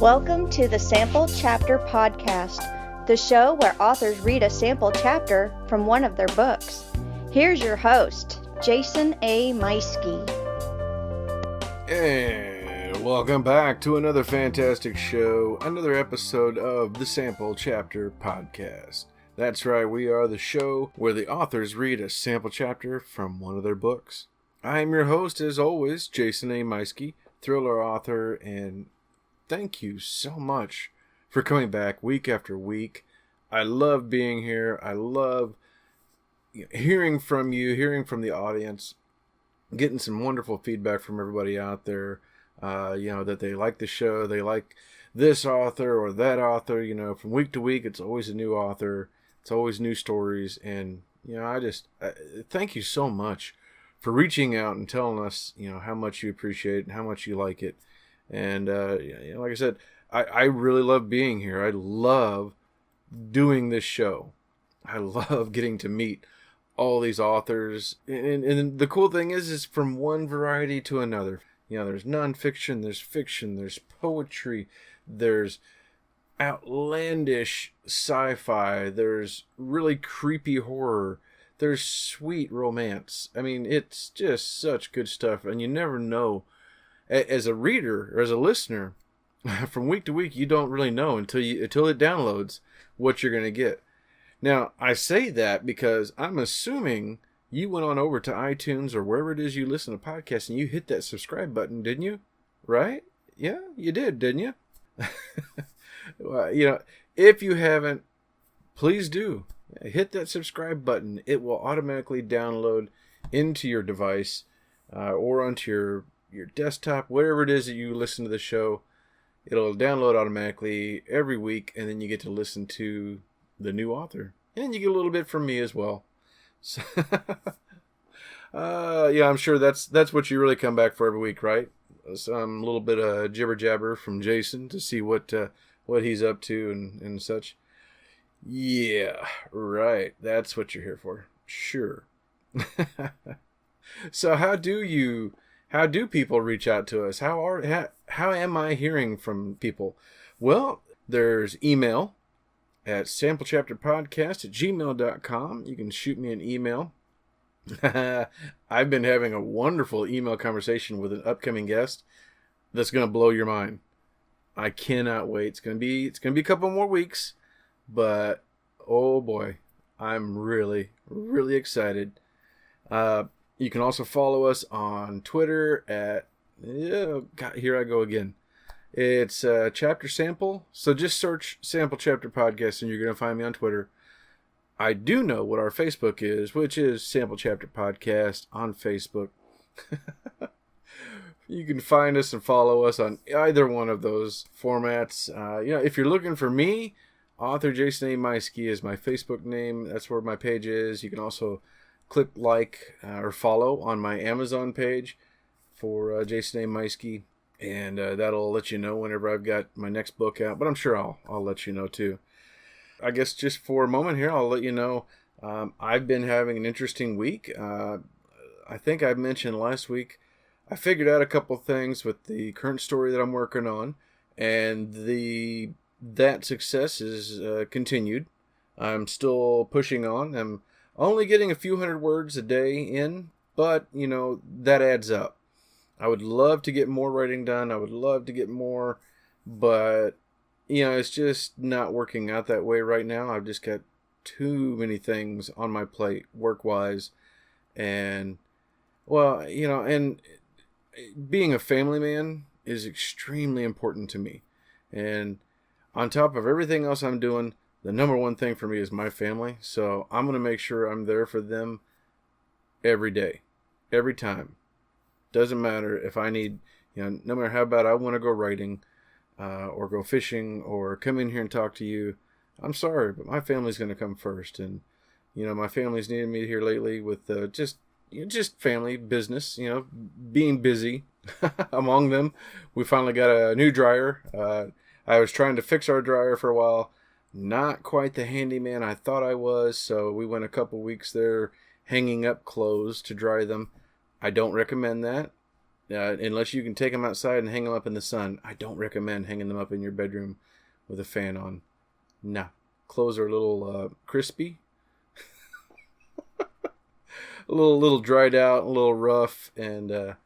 Welcome to the Sample Chapter Podcast, the show where authors read a sample chapter from one of their books. Here's your host, Jason A. Meiske. And welcome back to another fantastic show, another episode of the Sample Chapter Podcast. That's right, we are the show where the authors read a sample chapter from one of their books. I am your host, as always, Jason A. Meiske, thriller author, and thank you so much for coming back week after week. I love being here. I love hearing from you, hearing from the audience, getting some wonderful feedback from everybody out there, that they like the show, they like this author or that author. From week to week, it's always a new author. It's always new stories. And, I thank you so much for reaching out and telling us, how much you appreciate it and how much you like it. And, like I said, I really love being here. I love doing this show. I love getting to meet all these authors. And the cool thing is from one variety to another. There's nonfiction, there's fiction, there's poetry, there's outlandish sci-fi, there's really creepy horror, there's sweet romance. I mean, it's just such good stuff. And you never know. As a reader or as a listener, from week to week, you don't really know until it downloads what you're going to get. Now, I say that because I'm assuming you went on over to iTunes or wherever it is you listen to podcasts and you hit that subscribe button, didn't you? Right? Yeah, you did, didn't you? Well, if you haven't, please do. Hit that subscribe button. It will automatically download into your device or onto your desktop, whatever it is that you listen to the show. It'll download automatically every week, and then you get to listen to the new author. And you get a little bit from me as well. So, I'm sure that's what you really come back for every week, right? Some little bit of jibber jabber from Jason to see what he's up to and such. Yeah, right. That's what you're here for. Sure. So how do people reach out to us? How am I hearing from people? Well, there's email at samplechapterpodcast@gmail.com. You can shoot me an email. I've been having a wonderful email conversation with an upcoming guest that's going to blow your mind. I cannot wait. It's going to be a couple more weeks, but oh boy, I'm really, really excited. You can also follow us on Twitter at, here I go again. It's Chapter Sample. So just search Sample Chapter Podcast and you're going to find me on Twitter. I do know what our Facebook is, which is Sample Chapter Podcast on Facebook. You can find us and follow us on either one of those formats. If you're looking for me, author Jason A. Meiske is my Facebook name. That's where my page is. You can also click like or follow on my Amazon page for Jason A. Meiske, and that'll let you know whenever I've got my next book out. But I'm sure I'll let you know too. I guess just for a moment here, I'll let you know I've been having an interesting week. I think I mentioned last week I figured out a couple things with the current story that I'm working on, and that success is continued. I'm still pushing on. I'm only getting a few hundred words a day in, but, that adds up. I would love to get more writing done. I would love to get more, but, it's just not working out that way right now. I've just got too many things on my plate, work-wise, and, and being a family man is extremely important to me. And on top of everything else I'm doing, the number one thing for me is my family, so I'm going to make sure I'm there for them every day, every time. Doesn't matter if I need, no matter how bad I want to go writing or go fishing or come in here and talk to you. I'm sorry, but my family's going to come first. And, my family's needed me here lately with just family business, being busy among them. We finally got a new dryer. I was trying to fix our dryer for a while. Not quite the handyman I thought I was, so we went a couple weeks there hanging up clothes to dry them. I don't recommend that. unless you can take them outside and hang them up in the sun. I don't recommend hanging them up in your bedroom with a fan on. Nah, clothes are a little crispy, a little dried out, a little rough, and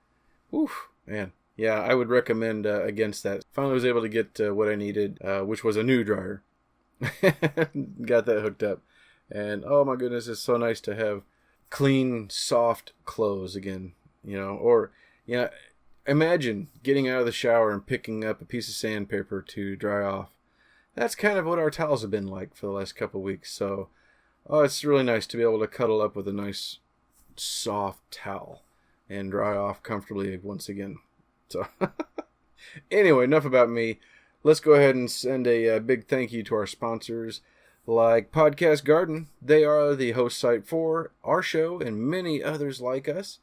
man, yeah, I would recommend against that. Finally was able to get what I needed, which was a new dryer. Got that hooked up, and oh my goodness, it's so nice to have clean, soft clothes again. Imagine getting out of the shower and picking up a piece of sandpaper to dry off. That's kind of what our towels have been like for the last couple of weeks. So, it's really nice to be able to cuddle up with a nice, soft towel and dry off comfortably once again. So, anyway, enough about me. Let's go ahead and send a big thank you to our sponsors, like Podcast Garden. They are the host site for our show and many others like us.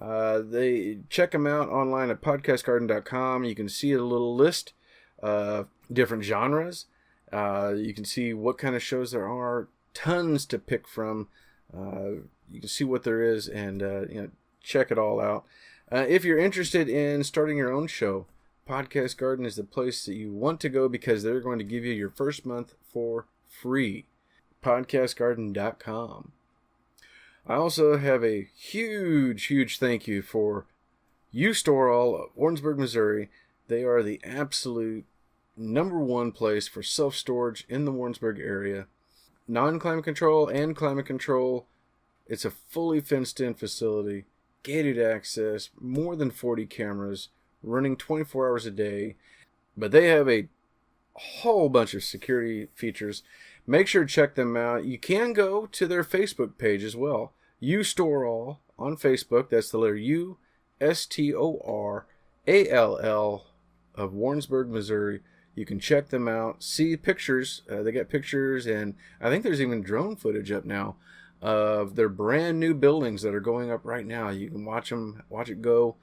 They check them out online at podcastgarden.com. You can see a little list of different genres. You can see what kind of shows there are. Tons to pick from. You can see what there is and check it all out. If you're interested in starting your own show, Podcast Garden is the place that you want to go because they're going to give you your first month for free. Podcastgarden.com. I also have a huge thank you for U-Store All of Warrensburg, Missouri. They are the absolute #1 place for self-storage in the Warrensburg area. Non-climate control and climate control. It's a fully fenced-in facility, gated access, more than 40 cameras, running 24 hours a day. But they have a whole bunch of security features. Make sure to check them out. You can go to their Facebook page as well. U-Store All on Facebook. That's the letter U, STORALL of Warrensburg, Missouri. You can check them out, see pictures. They got pictures, and I think there's even drone footage up now of their brand new buildings that are going up right now. You can watch it go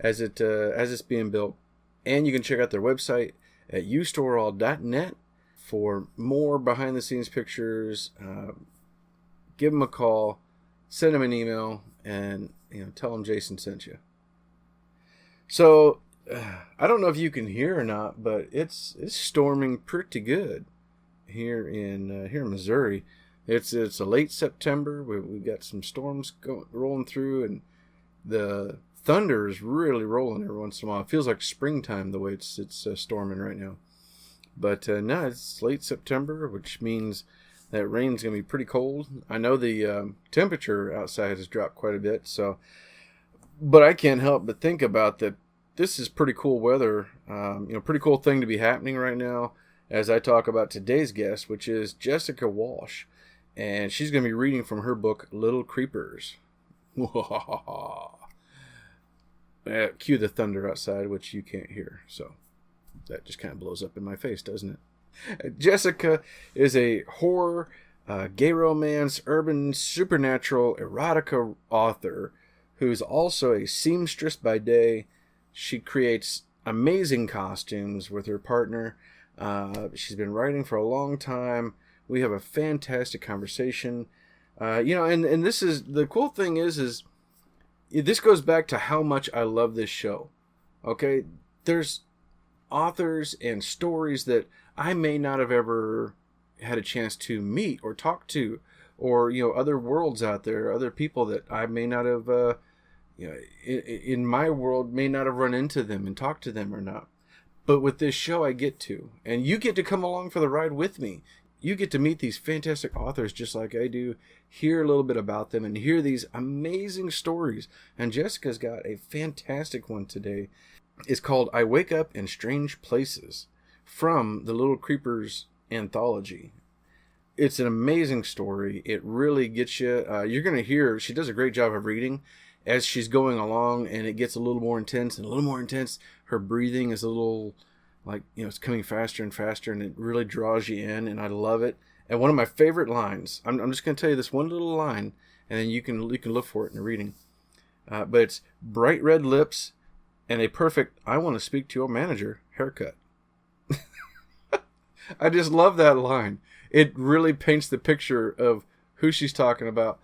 as it's being built, and you can check out their website at ustoreall.net for more behind the scenes pictures. Give them a call, send them an email, and tell them Jason sent you. So I don't know if you can hear or not, but it's storming pretty good here in Missouri. It's a late September. We've got some storms rolling through, and the thunder is really rolling every once in a while. It feels like springtime the way it's storming right now. But no, it's late September, which means that rain's going to be pretty cold. I know the temperature outside has dropped quite a bit, but I can't help but think about that. This is pretty cool weather, pretty cool thing to be happening right now as I talk about today's guest, which is Jessica Walsh. And she's going to be reading from her book, Little Creepers. Cue the thunder outside, which you can't hear. So that just kind of blows up in my face, doesn't it? Jessica is a horror, gay romance, urban, supernatural, erotica author who's also a seamstress by day. She creates amazing costumes with her partner. She's been writing for a long time. We have a fantastic conversation. And this is, the cool thing is this goes back to how much I love this show. Okay? There's authors and stories that I may not have ever had a chance to meet or talk to, or, other worlds out there, other people that I may not have, in my world may not have run into them and talked to them or not. But with this show, I get to. And you get to come along for the ride with me. You get to meet these fantastic authors just like I do, hear a little bit about them, and hear these amazing stories. And Jessica's got a fantastic one today. It's called I Wake Up in Strange Places, from the Little Creepers anthology. It's an amazing story. It really gets you. You're going to hear, she does a great job of reading as she's going along, and it gets a little more intense and a little more intense. Her breathing is a little, it's coming faster and faster, and it really draws you in, and I love it. And one of my favorite lines, I'm just going to tell you this one little line, and then you can look for it in the reading. But it's bright red lips and a perfect, I want to speak to your manager, haircut. I just love that line. It really paints the picture of who she's talking about,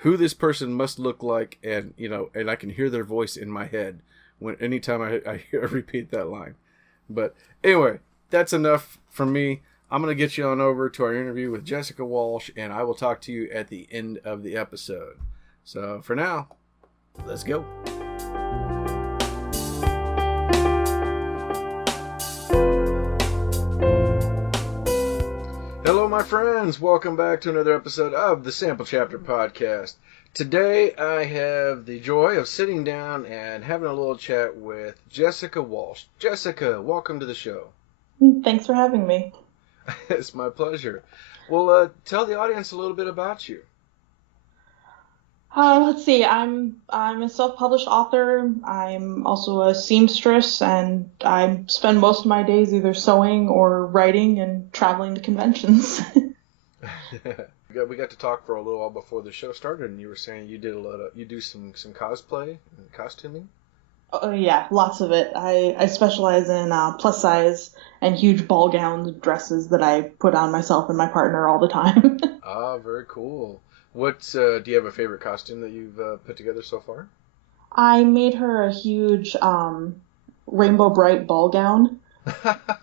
who this person must look like, and and I can hear their voice in my head anytime I repeat that line. But anyway, that's enough from me. I'm going to get you on over to our interview with Jessica Walsh, and I will talk to you at the end of the episode. So for now, let's go. Hello, my friends. Welcome back to another episode of the Sample Chapter Podcast. Today, I have the joy of sitting down and having a little chat with Jessica Walsh. Jessica, welcome to the show. Thanks for having me. It's my pleasure. Well, tell the audience a little bit about you. Let's see. I'm a self-published author. I'm also a seamstress, and I spend most of my days either sewing or writing and traveling to conventions. We got to talk for a little while before the show started, and you were saying you do some cosplay and costuming. Oh yeah, lots of it. I specialize in plus size and huge ball gown dresses that I put on myself and my partner all the time. Ah, very cool. What do you have a favorite costume that you've put together so far? I made her a huge rainbow bright ball gown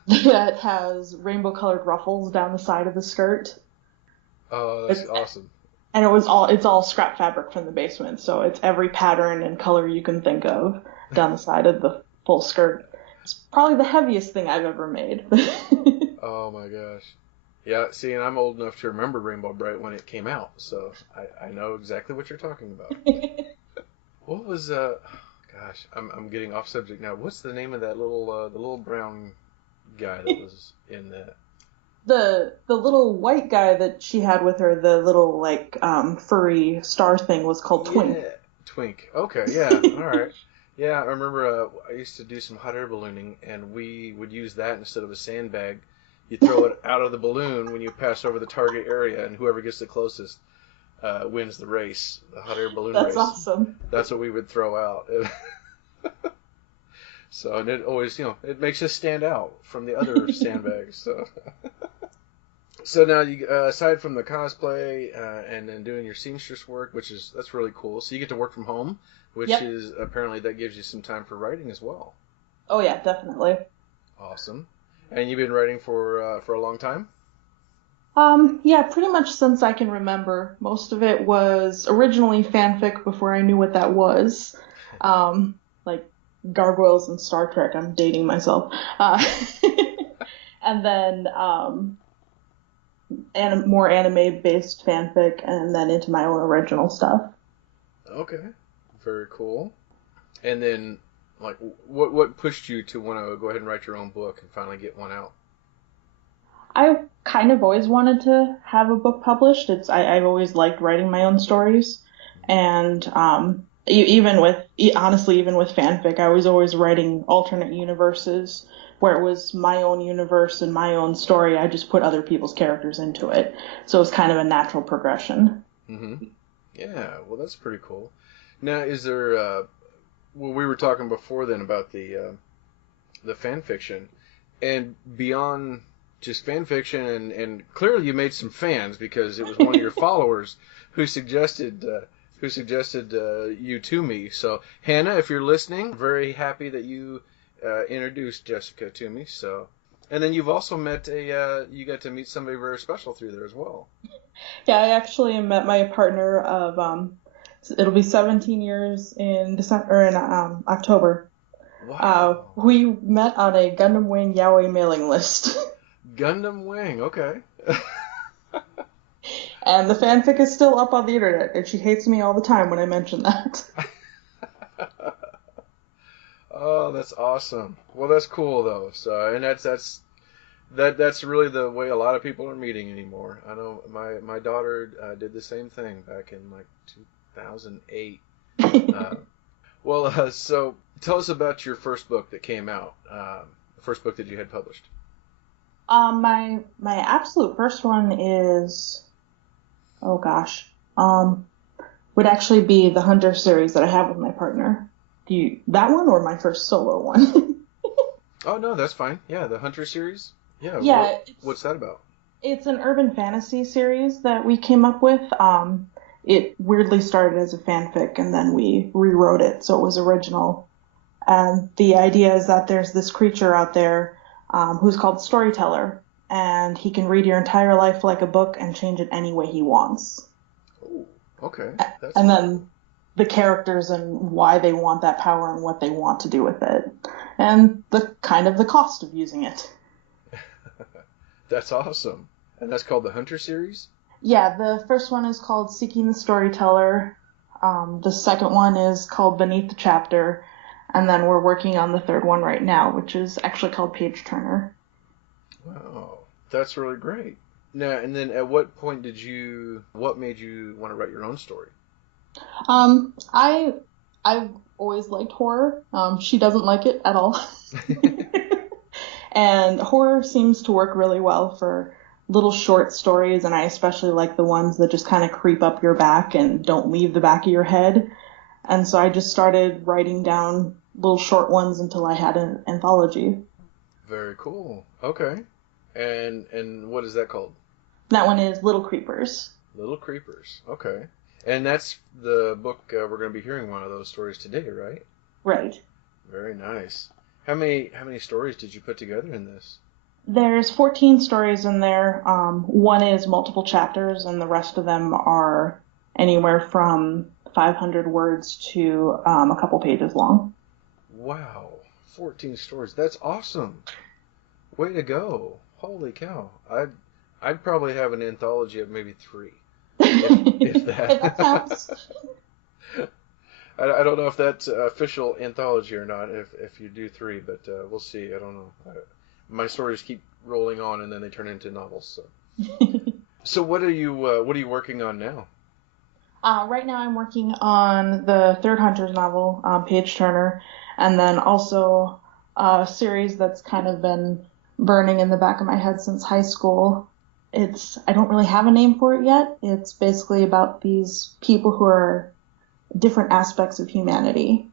that has rainbow colored ruffles down the side of the skirt. Oh, that's awesome. And it's all scrap fabric from the basement, so it's every pattern and color you can think of down the side of the full skirt. It's probably the heaviest thing I've ever made. Oh my gosh. Yeah, see, and I'm old enough to remember Rainbow Bright when it came out, so I know exactly what you're talking about. What was gosh, I'm getting off subject now. What's the name of that the little brown guy that was in that? The little white guy that she had with her, the little furry star thing, was called Twink. Yeah, Twink. Okay, yeah, all right. Yeah, I remember I used to do some hot air ballooning, and we would use that instead of a sandbag. You throw it out of the balloon when you pass over the target area, and whoever gets the closest wins the race, the hot air balloon race. That's awesome. That's what we would throw out. So, and it always, it makes us stand out from the other sandbags. So now, you, aside from the cosplay and then doing your seamstress work, that's really cool. So you get to work from home, which is apparently that gives you some time for writing as well. Oh yeah, definitely. Awesome. And you've been writing for a long time? Yeah, pretty much since I can remember. Most of it was originally fanfic before I knew what that was. Like gargoyles and Star Trek. I'm dating myself. And then more anime-based fanfic, and then into my own original stuff. Okay, very cool. And then, like, what pushed you to want to go ahead and write your own book and finally get one out? I kind of always wanted to have a book published. I've always liked writing my own stories, and even with fanfic, I was always writing alternate universes where it was my own universe and my own story. I just put other people's characters into it, so it was kind of a natural progression. Mm-hmm. Yeah, well, that's pretty cool. Now, is there? Well, we were talking before then about the fan fiction, and beyond just fan fiction, and clearly you made some fans because it was one of your followers who suggested you to me. So, Hannah, if you're listening, very happy that you introduced Jessica to me. So, and then you've also met you got to meet somebody very special through there as well. Yeah, I actually met my partner of it'll be 17 years in October. Wow. We met on a Gundam Wing Yaoi mailing list. Gundam Wing, okay. And the fanfic is still up on the internet, and she hates me all the time when I mention that. Oh, that's awesome. Well, that's cool though. So, and that's really the way a lot of people are meeting anymore. I know my daughter did the same thing back in like 2008. So tell us about your first book that came out. The first book that you had published. My absolute first one is, would actually be the Hunter series that I have with my partner. That one or my first solo one? Oh no, that's fine. Yeah, the Hunter series. Yeah. Yeah. What's that about? It's an urban fantasy series that we came up with. It weirdly started as a fanfic, and then we rewrote it so it was original. And the idea is that there's this creature out there who's called Storyteller, and he can read your entire life like a book and change it any way he wants. Oh, okay. That's And then the characters and why they want that power and what they want to do with it, and the cost of using it. That's awesome. And that's called the Hunter series? Yeah, the first one is called Seeking the Storyteller. The second one is called Beneath the Chapter. And then we're working on the third one right now, which is actually called Page Turner. Wow, that's really great. Now, and then at what point what made you want to write your own story? I've always liked horror. She doesn't like it at all. And horror seems to work really well for little short stories, and I especially like the ones that just kind of creep up your back and don't leave the back of your head. And so I just started writing down little short ones until I had an anthology. Very cool. Okay. And what is that called? That one is Little Creepers. Little Creepers. Okay. And that's the book we're going to be hearing one of those stories today, right? Right. Very nice. How many stories did you put together in this? There's 14 stories in there. One is multiple chapters, and the rest of them are anywhere from 500 words to a couple pages long. Wow. 14 stories. That's awesome. Way to go. Holy cow. I'd probably have an anthology of maybe 3. If that. If that counts. I don't know if that's official anthology or not, if you do 3, but we'll see. I don't know. My stories keep rolling on, and then they turn into novels. So what are you working on now? Right now I'm working on the third Hunter's novel, Page Turner, and then also a series that's kind of been burning in the back of my head since high school. I don't really have a name for it yet. It's basically about these people who are different aspects of humanity.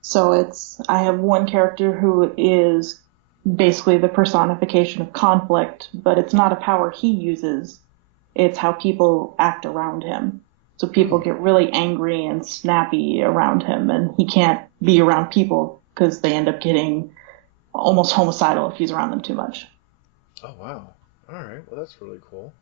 So I have one character who is basically the personification of conflict, but it's not a power he uses. It's how people act around him. So people get really angry and snappy around him, and he can't be around people because they end up getting almost homicidal if he's around them too much. Oh, wow. All right. Well, that's really cool.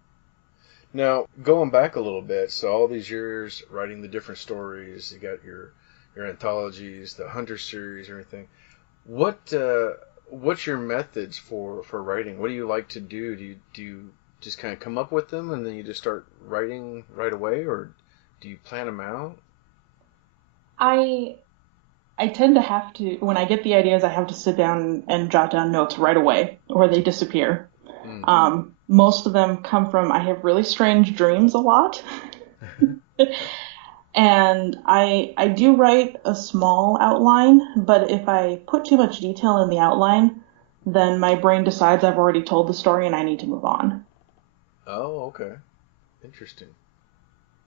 Now, going back a little bit, so all these years writing the different stories, you got your anthologies, the Hunter series, everything. What's your methods for writing? What do you like to do? Do you just kind of come up with them and then you just start writing right away, or do you plan them out? I tend to have to, when I get the ideas, I have to sit down and jot down notes right away, or they disappear. Most of them come from, I have really strange dreams a lot. And I do write a small outline, but if I put too much detail in the outline, then my brain decides I've already told the story and I need to move on. Oh, okay. Interesting.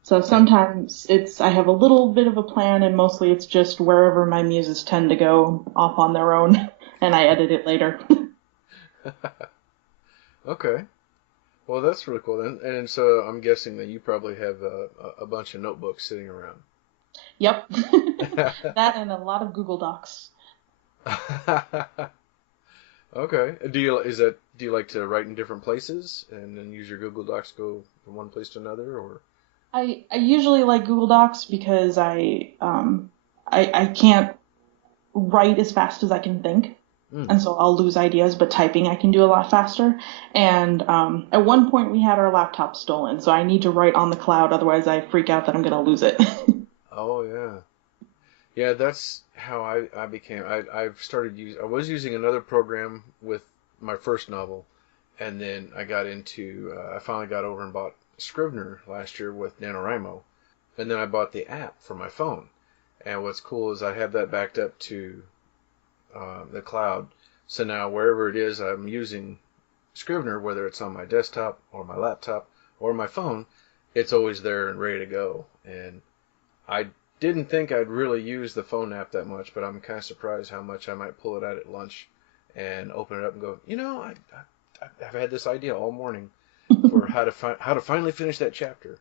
So sometimes I have a little bit of a plan, and mostly it's just wherever my muses tend to go off on their own, and I edit it later. Okay. Well, that's really cool. And so I'm guessing that you probably have a bunch of notebooks sitting around. Yep. That and a lot of Google Docs. Okay. Do you like to write in different places and then use your Google Docs to go from one place to another, or? I usually like Google Docs because I can't write as fast as I can think. And so I'll lose ideas, but typing I can do a lot faster. And at one point we had our laptop stolen, so I need to write on the cloud, otherwise I freak out that I'm going to lose it. Oh, yeah. Yeah, that's how I became. I was using another program with my first novel, and then I finally got over and bought Scrivener last year with NaNoWriMo, and then I bought the app for my phone. And what's cool is I have that backed up to the cloud. So now wherever it is I'm using Scrivener, whether it's on my desktop or my laptop or my phone, it's always there and ready to go. And I didn't think I'd really use the phone app that much, but I'm kind of surprised how much I might pull it out at lunch and open it up and go, I've had this idea all morning for how to finally finish that chapter.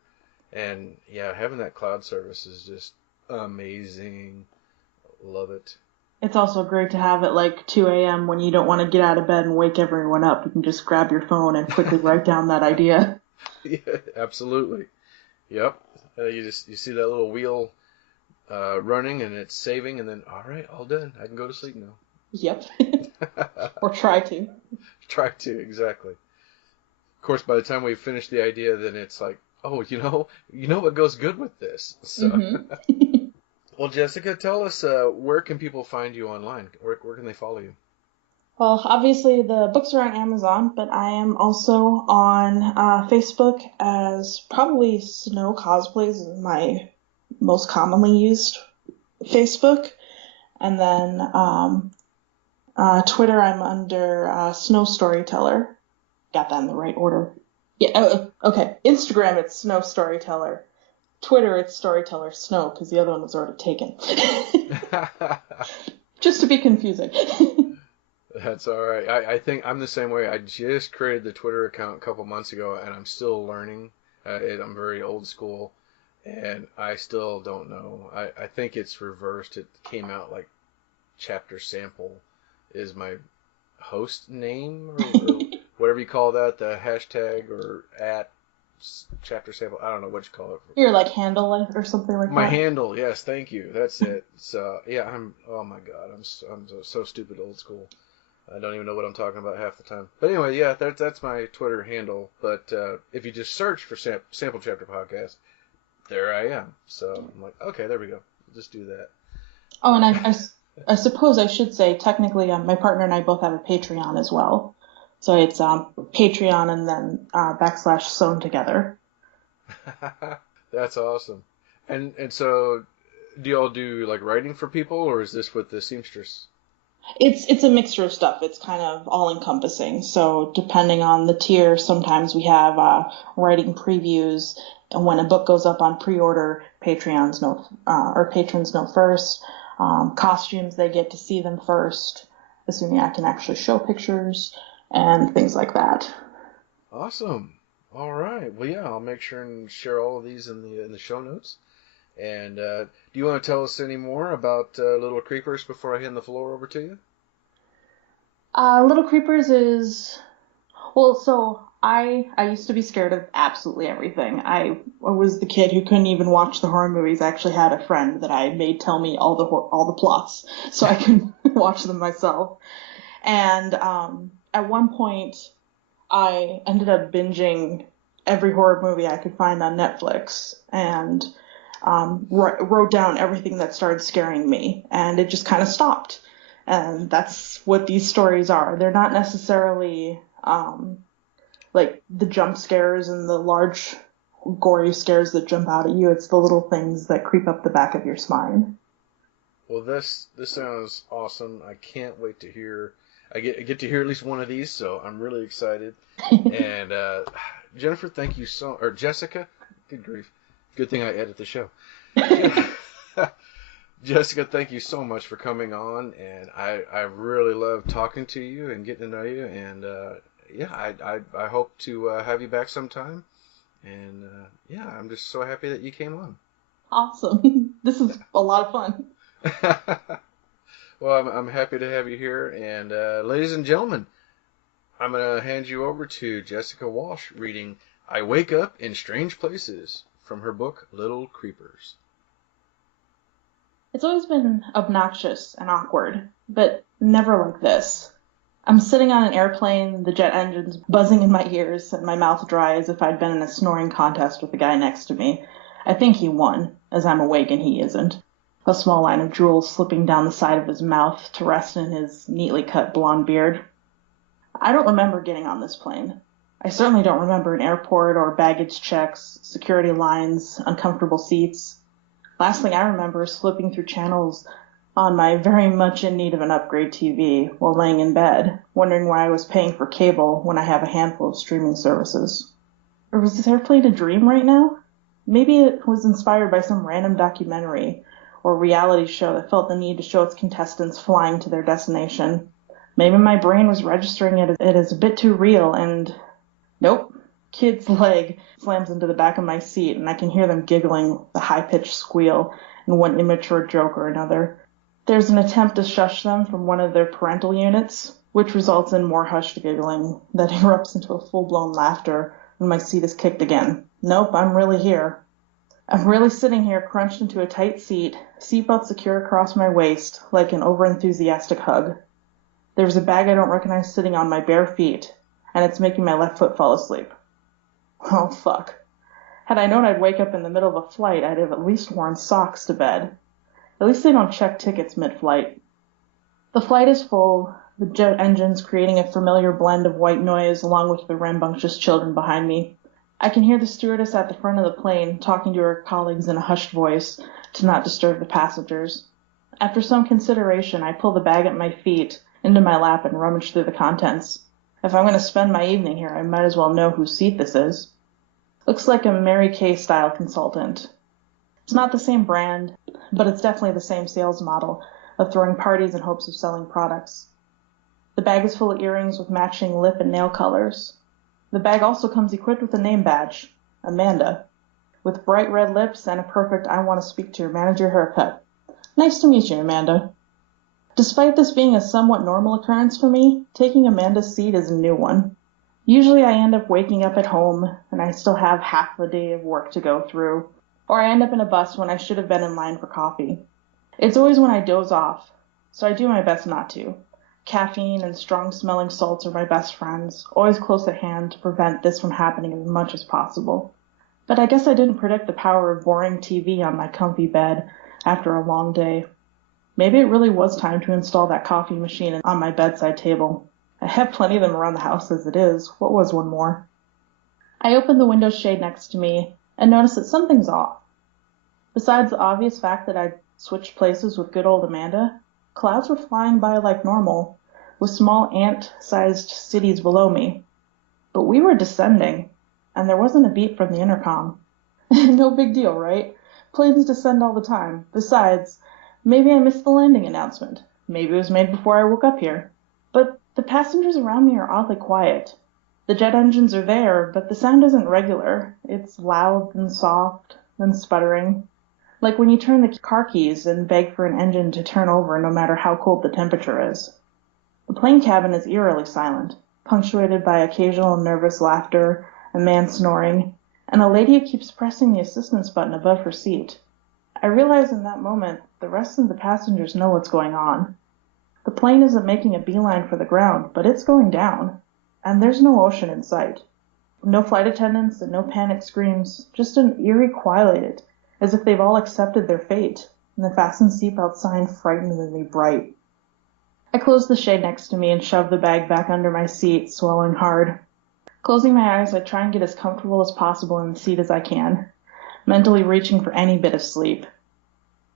And yeah, having that cloud service is just amazing. Love it. It's also great to have at like 2 a.m. when you don't want to get out of bed and wake everyone up. You can just grab your phone and quickly write down that idea. Yeah, absolutely. Yep. You see that little wheel running and it's saving, and then all right, all done. I can go to sleep now. Yep. Or try to. Try to, exactly. Of course, by the time we finish the idea, then it's like, oh, you know what goes good with this. So, well, Jessica, tell us where can people find you online? Where can they follow you? Well, obviously the books are on Amazon, but I am also on Facebook as probably Snow Cosplays is my most commonly used Facebook. And then Twitter, I'm under Snow Storyteller. Got that in the right order. Yeah, okay. Instagram, it's Snow Storyteller. Twitter, it's Storyteller Snow, because the other one was already taken. Just to be confusing. That's all right. I think I'm the same way. I just created the Twitter account a couple months ago, and I'm still learning. I'm very old school, and I still don't know. I think it's reversed. It came out like chapter sample is my host name or whatever you call that, the hashtag or at chapter sample. I don't know what you call it. Your like handle or something like that. My handle, yes, thank you. That's it. So yeah, oh my God, I'm so stupid old school. I don't even know what I'm talking about half the time. But anyway, yeah, that's my Twitter handle. But if you just search for Sample Chapter Podcast, there I am. So I'm like, okay, there we go. Just do that. Oh, and I suppose I should say, technically, my partner and I both have a Patreon as well. So it's Patreon and then / sewn together. That's awesome. And so, do y'all do like writing for people, or is this with the seamstress? It's a mixture of stuff. It's kind of all encompassing. So depending on the tier, sometimes we have writing previews, and when a book goes up on pre-order, patrons know first. Costumes, they get to see them first, assuming I can actually show pictures and things like that. Awesome. All right. Well, yeah, I'll make sure and share all of these in the show notes. And do you want to tell us any more about Little Creepers before I hand the floor over to you? Little Creepers is... Well, so I used to be scared of absolutely everything. I was the kid who couldn't even watch the horror movies. I actually had a friend that I made tell me all the plots so I could watch them myself. And at one point, I ended up binging every horror movie I could find on Netflix and wrote down everything that started scaring me, and it just kind of stopped. And that's what these stories are. They're not necessarily like the jump scares and the large gory scares that jump out at you. It's the little things that creep up the back of your spine. Well, this sounds awesome. I can't wait to hear. I get to hear at least one of these, so I'm really excited. And Jennifer, thank you or Jessica, good grief. Good thing I edit the show. Jessica, thank you so much for coming on, and I really love talking to you and getting to know you, and yeah, I hope to have you back sometime, and yeah, I'm just so happy that you came on. Awesome. This is a lot of fun. Well, I'm happy to have you here, and ladies and gentlemen, I'm going to hand you over to Jessica Walsh reading I Wake Up in Strange Places from her book, Little Creepers. It's always been obnoxious and awkward, but never like this. I'm sitting on an airplane, the jet engines buzzing in my ears, and my mouth dry as if I'd been in a snoring contest with the guy next to me. I think he won, as I'm awake and he isn't. A small line of drool slipping down the side of his mouth to rest in his neatly cut blonde beard. I don't remember getting on this plane. I certainly don't remember an airport or baggage checks, security lines, uncomfortable seats. Last thing I remember is flipping through channels on my very much in need of an upgrade TV while laying in bed, wondering why I was paying for cable when I have a handful of streaming services. Or was this airplane a dream right now? Maybe it was inspired by some random documentary or reality show that felt the need to show its contestants flying to their destination. Maybe my brain was registering it as a bit too real, and nope. Kid's leg slams into the back of my seat, and I can hear them giggling with a high-pitched squeal in one immature joke or another. There's an attempt to shush them from one of their parental units, which results in more hushed giggling that erupts into a full-blown laughter when my seat is kicked again. Nope, I'm really here. I'm really sitting here crunched into a tight seat, seatbelt secure across my waist, like an overenthusiastic hug. There's a bag I don't recognize sitting on my bare feet, and it's making my left foot fall asleep. Oh, fuck. Had I known I'd wake up in the middle of a flight, I'd have at least worn socks to bed. At least they don't check tickets mid-flight. The flight is full, the jet engines creating a familiar blend of white noise along with the rambunctious children behind me. I can hear the stewardess at the front of the plane talking to her colleagues in a hushed voice to not disturb the passengers. After some consideration, I pull the bag at my feet into my lap and rummage through the contents. If I'm going to spend my evening here, I might as well know whose seat this is. Looks like a Mary Kay-style consultant. It's not the same brand, but it's definitely the same sales model of throwing parties in hopes of selling products. The bag is full of earrings with matching lip and nail colors. The bag also comes equipped with a name badge, Amanda, with bright red lips and a perfect I want to speak to your manager haircut. Nice to meet you, Amanda. Despite this being a somewhat normal occurrence for me, taking Amanda's seat is a new one. Usually I end up waking up at home, and I still have half a day of work to go through, or I end up in a bus when I should have been in line for coffee. It's always when I doze off, so I do my best not to. Caffeine and strong-smelling salts are my best friends, always close at hand to prevent this from happening as much as possible. But I guess I didn't predict the power of boring TV on my comfy bed after a long day. Maybe it really was time to install that coffee machine on my bedside table. I have plenty of them around the house as it is. What was one more? I open the window shade next to me and notice that something's off. Besides the obvious fact that I'd switched places with good old Amanda, clouds were flying by like normal, with small ant-sized cities below me. But we were descending, and there wasn't a beep from the intercom. No big deal, right? Planes descend all the time. Besides, maybe I missed the landing announcement. Maybe it was made before I woke up here. But the passengers around me are oddly quiet. The jet engines are there, but the sound isn't regular. It's loud and soft, then sputtering. Like when you turn the car keys and beg for an engine to turn over no matter how cold the temperature is. The plane cabin is eerily silent, punctuated by occasional nervous laughter, a man snoring, and a lady who keeps pressing the assistance button above her seat. I realize in that moment the rest of the passengers know what's going on. The plane isn't making a beeline for the ground, but it's going down, and there's no ocean in sight. No flight attendants and no panic screams, just an eerie quiet, as if they've all accepted their fate, and the fasten seatbelt sign frighteningly bright. I close the shade next to me and shove the bag back under my seat, swallowing hard. Closing my eyes, I try and get as comfortable as possible in the seat as I can, mentally reaching for any bit of sleep.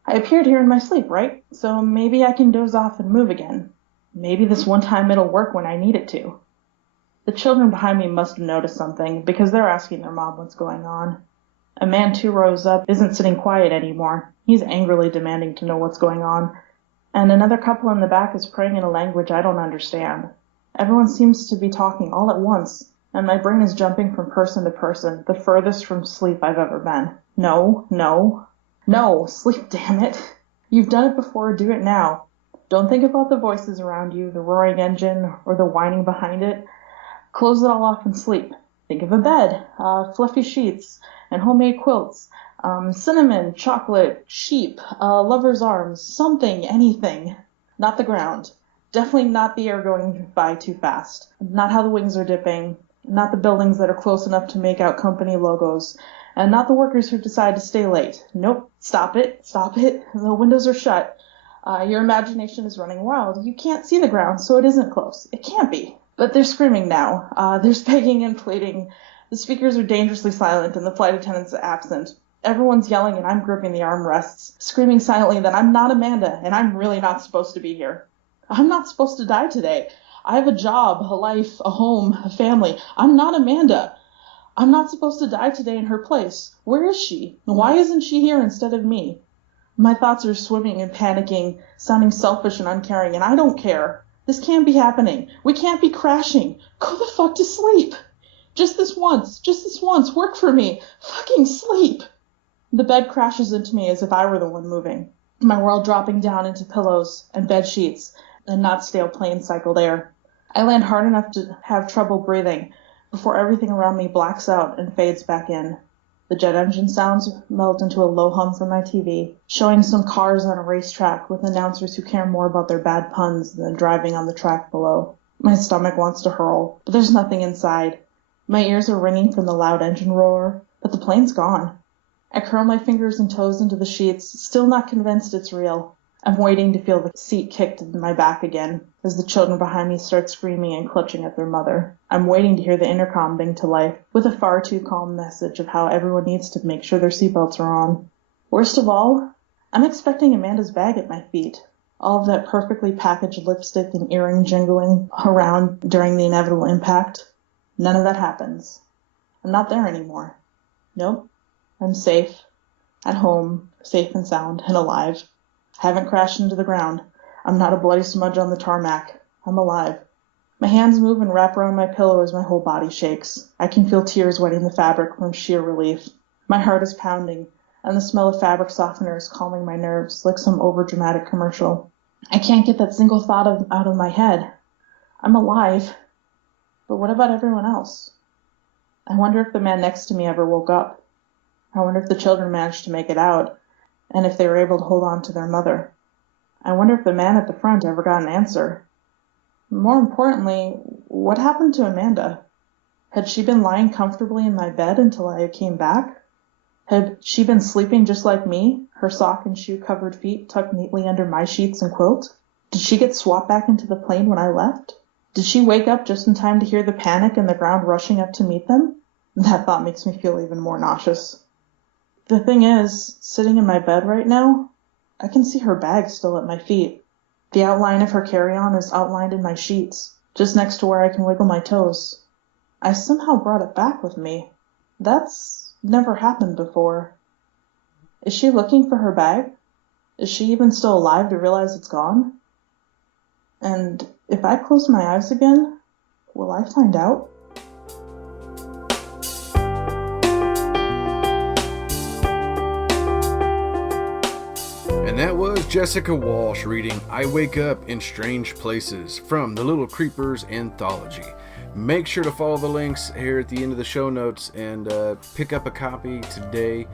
I appeared here in my sleep, right? So maybe I can doze off and move again. Maybe this one time it'll work when I need it to. The children behind me must have noticed something, because they're asking their mom what's going on. A man 2 rows up isn't sitting quiet anymore. He's angrily demanding to know what's going on. And another couple in the back is praying in a language I don't understand. Everyone seems to be talking all at once, and my brain is jumping from person to person, the furthest from sleep I've ever been. No, sleep, damn it. You've done it before, do it now. Don't think about the voices around you, the roaring engine, or the whining behind it. Close it all off and sleep. Think of a bed, fluffy sheets, and homemade quilts, cinnamon, chocolate, sheep, lover's arms, something, anything. Not the ground. Definitely not the air going by too fast. Not how the wings are dipping. Not the buildings that are close enough to make out company logos. And not the workers who decide to stay late. Nope, stop it. The windows are shut. Your imagination is running wild. You can't see the ground, so it isn't close. It can't be. But they're screaming now. There's begging and pleading. The speakers are dangerously silent, and the flight attendants are absent. Everyone's yelling, and I'm gripping the armrests, screaming silently that I'm not Amanda, and I'm really not supposed to be here. I'm not supposed to die today. I have a job, a life, a home, a family. I'm not Amanda. I'm not supposed to die today in her place. Where is she? Why isn't she here instead of me? My thoughts are swimming and panicking, sounding selfish and uncaring, and I don't care. This can't be happening. We can't be crashing. Go the fuck to sleep. Just this once. Work for me. Fucking sleep. The bed crashes into me as if I were the one moving. my world dropping down into pillows and bed sheets and not stale plain cycled air. I land hard enough to have trouble breathing before everything around me blacks out and fades back in. The jet engine sounds melt into a low hum from my TV, showing some cars on a racetrack with announcers who care more about their bad puns than driving on the track below. My stomach wants to hurl, but there's nothing inside. My ears are ringing from the loud engine roar, but the plane's gone. I curl my fingers and toes into the sheets, still not convinced it's real. I'm waiting to feel the seat kicked in my back again as the children behind me start screaming and clutching at their mother. I'm waiting to hear the intercom bing to life with a far too calm message of how everyone needs to make sure their seatbelts are on. Worst of all, I'm expecting Amanda's bag at my feet. All of that perfectly packaged lipstick and earring jingling around during the inevitable impact. None of that happens. I'm not there anymore. Nope. I'm safe, at home, safe and sound, and alive. I haven't crashed into the ground. I'm not a bloody smudge on the tarmac. I'm alive. My hands move and wrap around my pillow as my whole body shakes. I can feel tears wetting the fabric from sheer relief. My heart is pounding, and the smell of fabric softener is calming my nerves like some overdramatic commercial. I can't get that single thought out of my head. I'm alive. But what about everyone else? I wonder if the man next to me ever woke up. I wonder if the children managed to make it out, and if they were able to hold on to their mother. I wonder if the man at the front ever got an answer. More importantly, what happened to Amanda? Had she been lying comfortably in my bed until I came back? Had she been sleeping just like me, her sock and shoe-covered feet tucked neatly under my sheets and quilt? Did she get swapped back into the plane when I left? Did she wake up just in time to hear the panic and the ground rushing up to meet them? That thought makes me feel even more nauseous. The thing is, sitting in my bed right now, I can see her bag still at my feet. The outline of her carry-on is outlined in my sheets, just next to where I can wiggle my toes. I somehow brought it back with me. That's never happened before. Is she looking for her bag? Is she even still alive to realize it's gone? And if I close my eyes again, will I find out? And that was Jessica Walsh reading I Wake Up in Strange Places from the Little Creepers anthology. Make sure to follow the links here at the end of the show notes and pick up a copy today.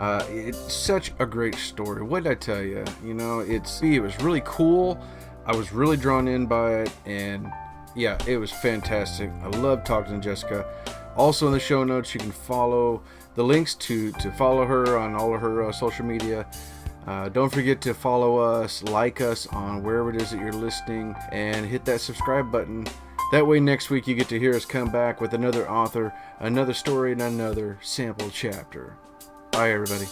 It's such a great story. What did I tell you? You know, it was really cool. I was really drawn in by it, and yeah, it was fantastic. I love talking to Jessica. Also in the show notes, you can follow the links to follow her on all of her social media. Don't forget to follow us, like us on wherever it is that you're listening, and hit that subscribe button. That way next week you get to hear us come back with another author, another story, and another sample chapter. Bye, everybody.